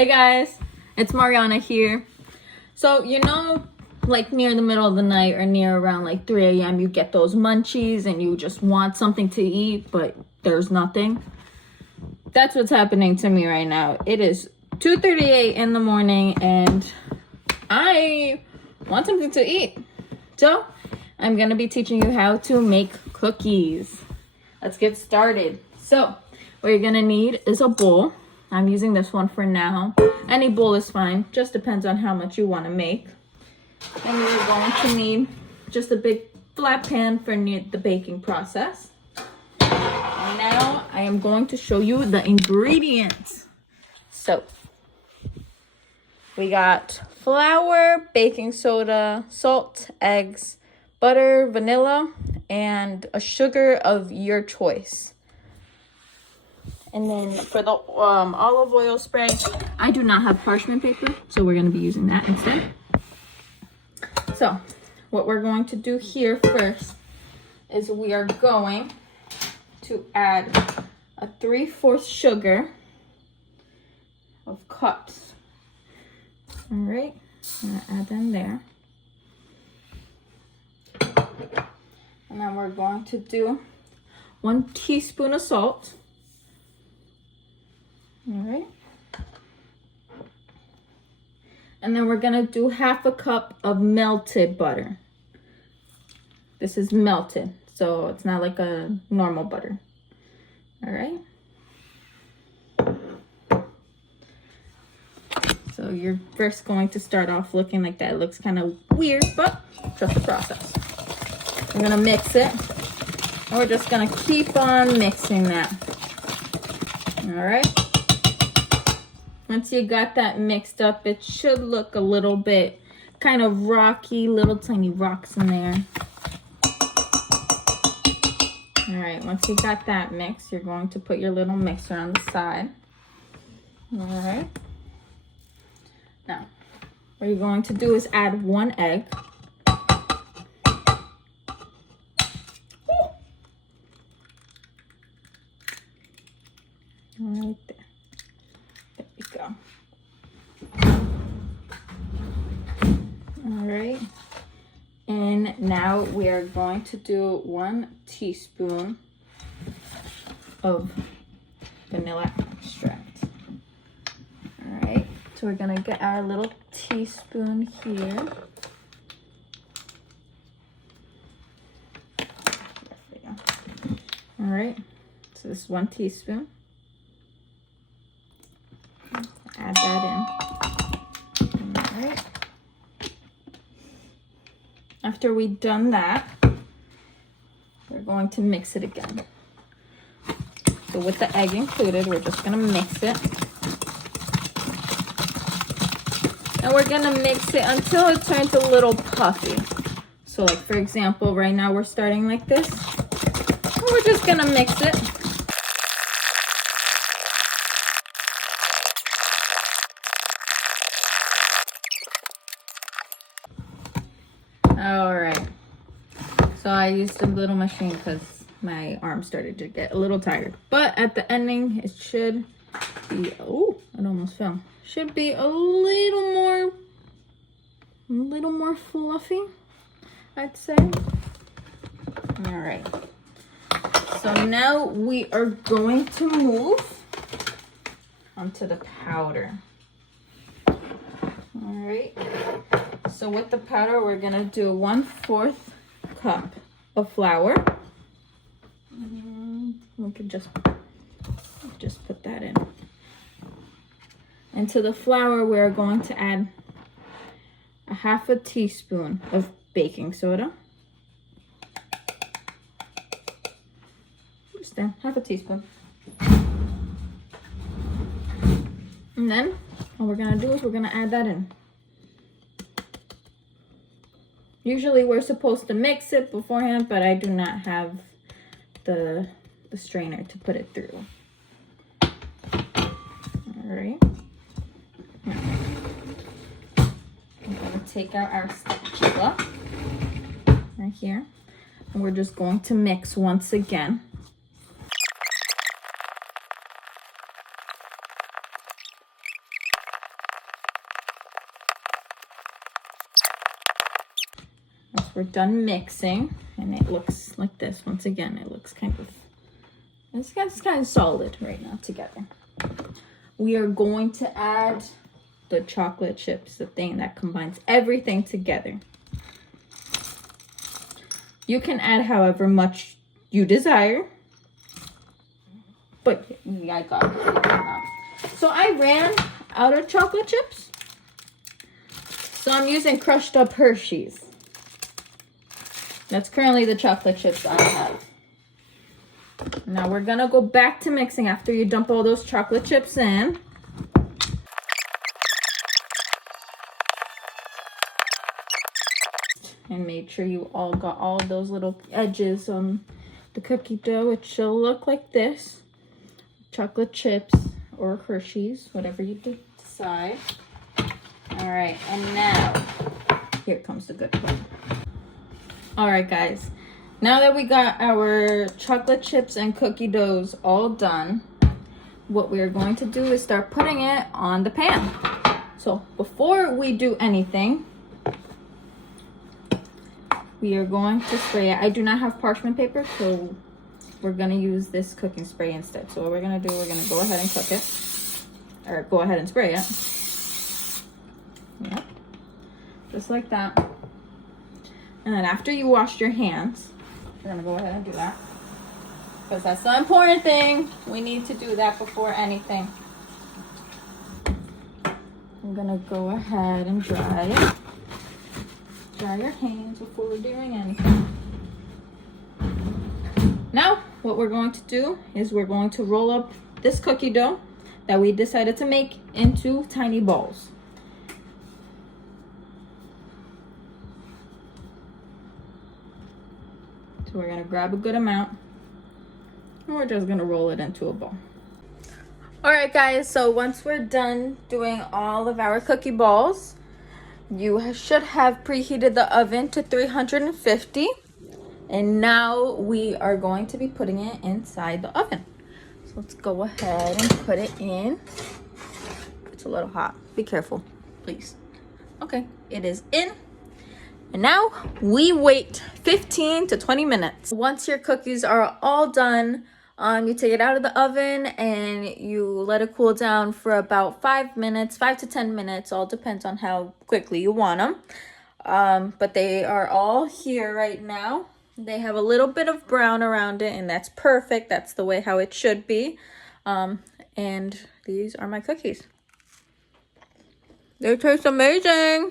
Hey guys, it's Marianna here. So, like near the middle of the night or near around like 3 a.m. you get those munchies and you just want something to eat, but there's nothing. That's what's happening to me right now. It is 2:38 in the morning and I want something to eat. So, I'm gonna be teaching you how to make cookies. Let's get started. So, what you're gonna need is a bowl. I'm using this one for now. Any bowl is fine, just depends on how much you want to make. And you're going to need just a big flat pan for the baking process. And now I am going to show you the ingredients. So, we got flour, baking soda, salt, eggs, butter, vanilla, and a sugar of your choice. And then for the olive oil spray, I do not have parchment paper, so we're going to be using that instead. So, what we're going to do here first is we are going to add a 3/4 sugar of cups. All right, I'm going to add them there. And then we're going to do 1 teaspoon of salt. All right. And then we're gonna do 1/2 cup of melted butter. This is melted, so it's not like a normal butter. All right. So you're first going to start off looking like that. It looks kind of weird, but trust the process. We're gonna mix it. And we're just gonna keep on mixing that. All right. Once you got that mixed up, it should look a little bit kind of rocky, little tiny rocks in there. All right, once you got that mixed, you're going to put your little mixer on the side. All right. Now, what you're going to do is add 1 egg. Right there. There we go. All right. And now we are going to do 1 teaspoon of vanilla extract. All right. So we're going to get our little teaspoon here. There we go. All right. So this is 1 teaspoon. Add that in. All right. After we've done that, we're going to mix it again. So with the egg included, we're just gonna mix it. And we're gonna mix it until it turns a little puffy. So like for example, right now we're starting like this. And we're just gonna mix it. All right, so I used a little machine because my arm started to get a little tired. But at the ending, it should be, oh, it almost fell. Should be a little more fluffy, I'd say. All right, so now we are going to move onto the powder. All right. So with the powder, we're gonna do 1/4 cup of flour. We could just put that in. And to the flour, we're going to add 1/2 teaspoon of baking soda. Just there, 1/2 teaspoon. And then all we're gonna do is we're gonna add that in. Usually we're supposed to mix it beforehand, but I do not have the strainer to put it through. All right. Now, I'm going to take out our spatula right here, and we're just going to mix once again. we're done mixing, and it looks like this. Once again, it looks kind of solid right now together. We are going to add the chocolate chips, the thing that combines everything together. You can add however much you desire, but I got it. So I ran out of chocolate chips, so I'm using crushed up Hershey's. That's currently the chocolate chips I have. Now we're gonna go back to mixing after you dump all those chocolate chips in. And make sure you all got all those little edges on the cookie dough. It should look like this. Chocolate chips or Hershey's, whatever you decide. All right, and now, here comes the good part. All right, guys. Now that we got our chocolate chips and cookie doughs all done, what we are going to do is start putting it on the pan. So before we do anything, we are going to spray it. I do not have parchment paper, so we're gonna use this cooking spray instead. So what we're gonna do, we're gonna go ahead and cook it, or go ahead and spray it. Yep, just like that. And then after you wash your hands, we're gonna go ahead and do that, because that's the important thing. We need to do that before anything. I'm gonna go ahead and dry it. Dry your hands before we're doing anything. Now, what we're going to do is we're going to roll up this cookie dough that we decided to make into tiny balls. So we're gonna grab a good amount, and we're just gonna roll it into a ball. All right, guys, so once we're done doing all of our cookie balls, you should have preheated the oven to 350. And now we are going to be putting it inside the oven. So let's go ahead and put it in. It's a little hot. Be careful, please. Okay, it is in. And now we wait 15 to 20 minutes. Once your cookies are all done, you take it out of the oven and you let it cool down for about 5 minutes, 5 to 10 minutes. All depends on how quickly you want them. But they are all here right now. They have a little bit of brown around it, and that's perfect. That's the way how it should be. And these are my cookies. They taste amazing.